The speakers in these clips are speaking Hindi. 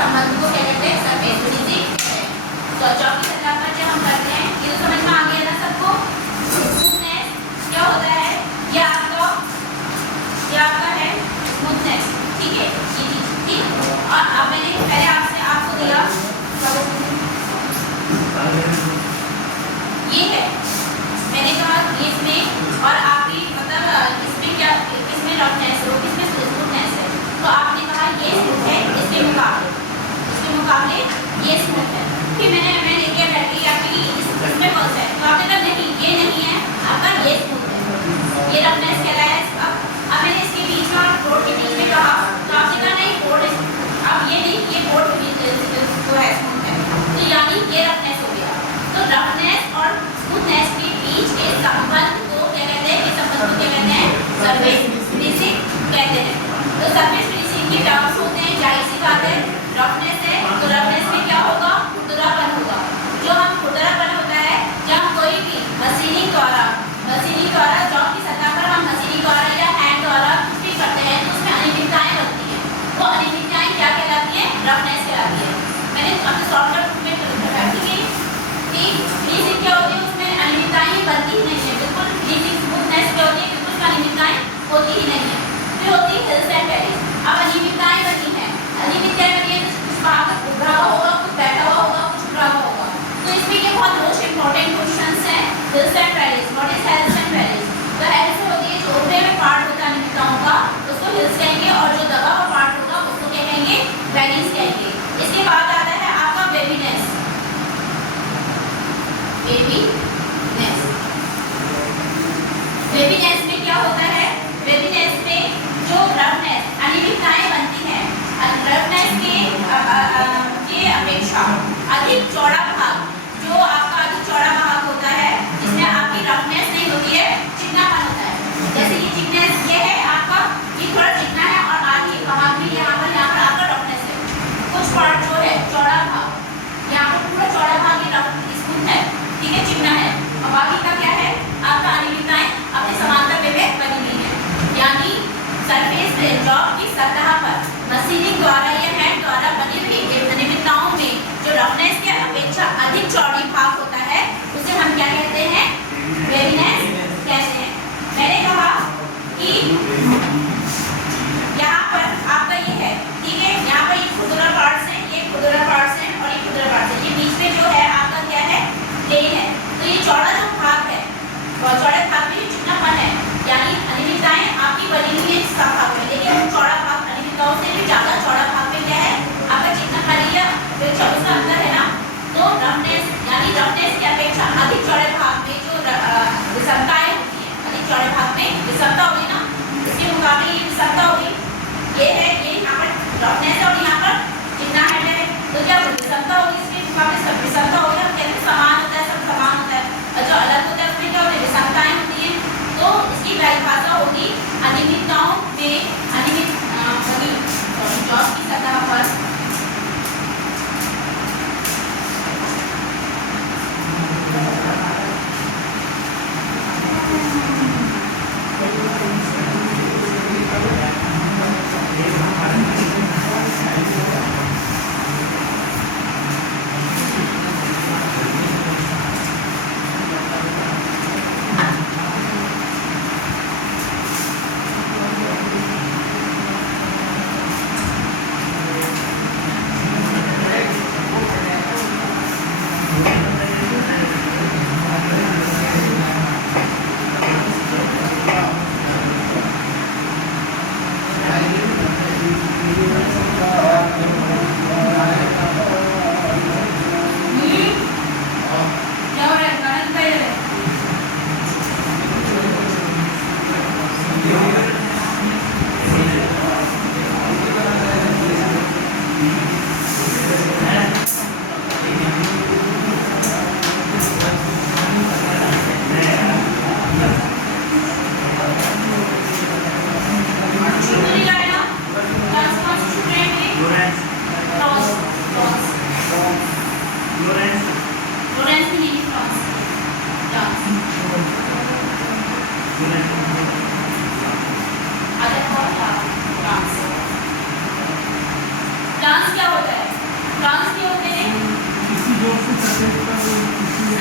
संबंध को क्या कहते हैं, सरफेस फिनिशिंग कहते हैं। तो चौकी सतह पर जब हम करते हैं, ये तो समझ में आ गया ना सबको। स्मूथनेस क्या होता है, ये आपका है स्मूथनेस, ठीक है, ये चीज ठीक। और अब मैंने पहले आपको दिया ये है, मैंने कहा इसमें और आपकी मतलब इसमें क्या, इसमें रफनेस हो, इसमें स्मूथनेस है, तो आपने कहा ये स्मूथ है, इसके मुकाबले ये स्मूथ है। फिर मैंने क्या बैठी आपकी इसमें कौन सा है, तो आपने कहा नहीं ये नहीं है, आपका ये स्मूथ है, ये रफनेस कहलाया। अब मैंने इसके बीच में और बोर्ड के बीच में कहा, तो आपने कहा नहीं बोर्ड है, अब ये नहीं, ये बोर्ड जो है स्मूथ है, तो यानी ये रफनेस हो गया। तो रफनेस और स्मूथनेस के बीच के संबंध को क्या कहते हैं, इस संबंध को क्या कहते हैं, सरफेस फिनिशिंग कहते हैं। तो सरफेस फिनिशिंग के टर्म्स होते हैं, जाहिर सी बात है, रफनेस है तो रफनेस में क्या होगा, खुरदरापन होगा। जो हम खुरदरापन होता है जब कोई भी मशीनिंग द्वारा जॉब की सतह पर हम मशीनिंग द्वारा या हैंड द्वारा कुछ भी करते हैं तो उसमें अनियमितताएं बनती हैं, वो अनियमितताएं क्या कहलाती है, रफनेस कहलाती है। मैंने अपने शॉर्टकट में बैठी गई कि फिनिशिंग क्या होती है, उसमें अनियमितताएं बनती ही नहीं है, बिल्कुल फिनिशिंग स्मूथनेस क्या होती है, बिल्कुल उसमें अनियमितताएं होती ही नहीं है। फिर होती है हिल्स एंड वैलीज। अब अनियमितताएं बनी है, अनियमितताएं बनी है, कुछ भाग उभरा हुआ होगा, कुछ बैठा हुआ होगा, कुछ उभरा हुआ होगा। तो इसमें ये बहुत मोस्ट इंपॉर्टेंट क्वेश्चंस हैं, hills and valleys. What is hills and valleys? तो हिल्स होती है जो उभरे हुए पार्ट होता है अनियमितताओं का, उसको हिल्स कहेंगे, और जो दबा हुआ पार्ट होगा उसको क्या कहेंगे, वैलीज कहेंगे। इसके बाद आता है आपका वेवीनेस। वेवीनेस में क्या होता है, वेवीनेस में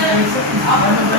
और